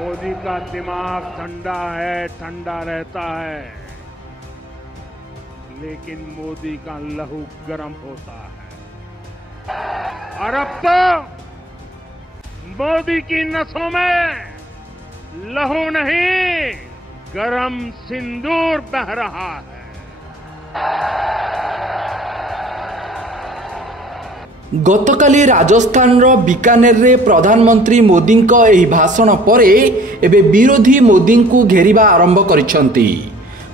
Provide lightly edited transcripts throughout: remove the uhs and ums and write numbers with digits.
मोदी का दिमाग ठंडा है, ठंडा रहता है, लेकिन मोदी का लहू गर्म होता है। और अब तो मोदी की नसों में लहू नहीं, गर्म सिंदूर बह रहा है। गतकाली राजस्थान रो बीकानेर रे प्रधानमंत्री मोदी को एही भाषण परे एबे विरोधी मोदी को घेरिबा आरंभ करिसंती।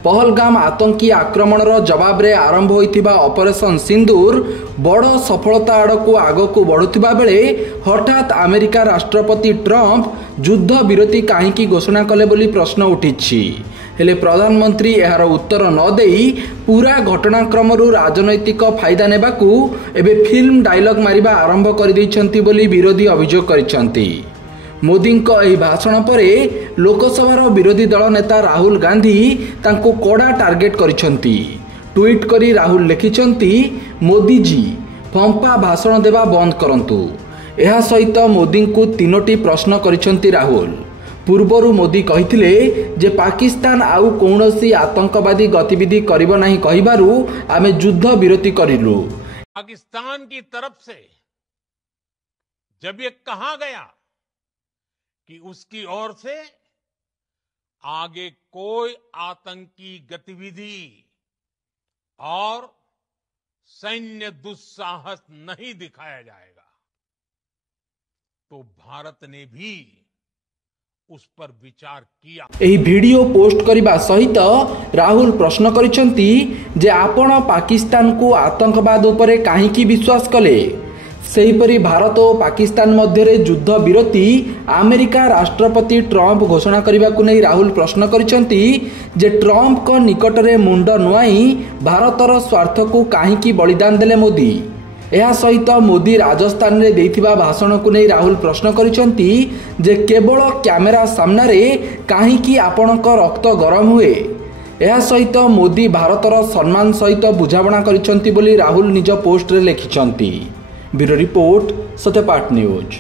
पहलगाम आतंकी आक्रमण रो जवाब रे आरंभ होइतिबा ऑपरेशन सिंदूर बड़ सफलता आड़कू आगकू बढ़ुतिबा बेले हठात अमेरिका राष्ट्रपति ट्रंप युद्ध विरति काहींकी घोषणा कले बोली प्रश्न उठिछि। हेले प्रधानमंत्री एहार उत्तर न देई पूरा घटनाक्रम राजनैतिक फायदा नेबाकू एबे फिल्म डायलॉग मारिबा आरंभ कर दैछंती बोली विरोधी अभियोग करिसंती। मोदी को एही भाषण परे लोकसभार विरोधी दल नेता राहुल गांधी तांको कड़ा टार्गेट करिसंती। ट्वीट करी राहुल लिखिसंती, मोदी जी फंपा भाषण देवा बंद करंतु। एहा सहित मोदी को तीनोटी प्रश्न करिसंती राहुल। पूर्वरु मोदी कहिथिले जे पाकिस्तान आउ कौनसी आतंकवादी गतिविधि करिबो नाही कहिबारु आमे युद्ध विरति करिलु। पाकिस्तान की तरफ से जब ये कहा गया कि उसकी ओर से आगे कोई आतंकी गतिविधि और सैन्य दुस्साहस नहीं दिखाया जाएगा, तो भारत ने भी उस पर विचार किया। एही वीडियो पोस्ट करिबा सहित राहुल प्रश्न करिसंती जे आपण पाकिस्तान को आतंकवाद उपरे काहींकी विश्वास कले। सेहीपरि भारत और पाकिस्तान मध्य युद्ध विरति अमेरिका राष्ट्रपति ट्रंप घोषणा करने को नहीं राहुल प्रश्न करिसंती जे ट्रंप को निकट में मुंड नुआई भारतर स्वार्थ को काहींकी बलिदान देले मोदी। यह सहित मोदी राजस्थान रे देथिबा भाषण को नहीं राहुल प्रश्न करिसंती जे केवल कैमेरा सामने काहींकी आपणक रक्त गरम हुए। यह सहित मोदी भारतर सम्मान सहित बुझाणा करिसंती बोली राहुल निज पोस्ट रे लिखिसंती। Bureau report, Satyapath news.